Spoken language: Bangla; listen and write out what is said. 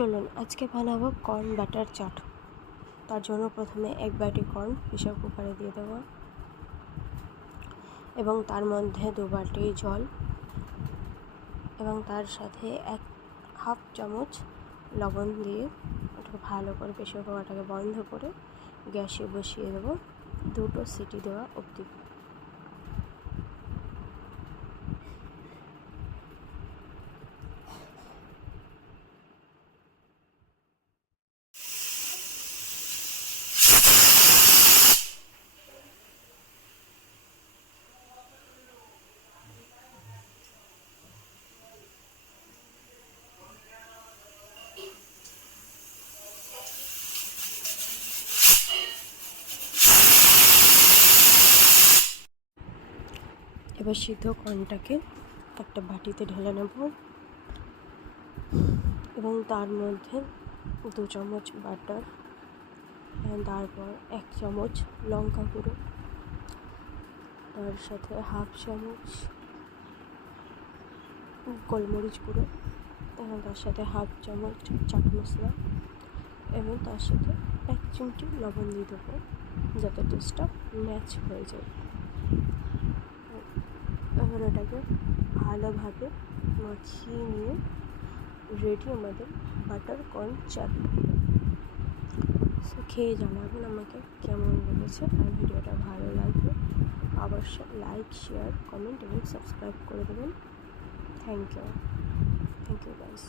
চলুন আজকে বানাবো কর্ন বাটার চাট। তার জন্য প্রথমে এক বাটি কর্ন প্রেসার কুকারে দিয়ে দেবো এবং তার মধ্যে 2 বাটি জল এবং তার সাথে হাফ চামচ লবণ দিয়ে ওটাকে ভালো করে প্রেসার কুকারটাকে বন্ধ করে গ্যাসে বসিয়ে দেবো 2টো সিটি দেওয়া অবধি। এবার সিদ্ধ কর্নটাকে একটা বাটিতে ঢেলে নেব এবং তার মধ্যে 2 চামচ বাটার, তারপর 1 চামচ লঙ্কা গুঁড়ো, তার সাথে হাফ চামচ গোলমরিচ গুঁড়ো এবং তার সাথে হাফ চামচ চাট মশলা এবং তার সাথে 1 চিমটি লবণ দিয়ে দেবো যাতে টেস্টটা ম্যাচ হয়ে যায়। এবার এটাকে ভালোভাবে মাখিয়ে নিয়ে রেডি আমাদের বাটার কর্ন চাট। খেয়ে জানাবেন আমাকে কেমন লেগেছে, আর ভিডিওটা ভালো লাগবে অবশ্যই লাইক, শেয়ার, কমেন্ট এবং সাবস্ক্রাইব করে দেবেন। Thank you guys.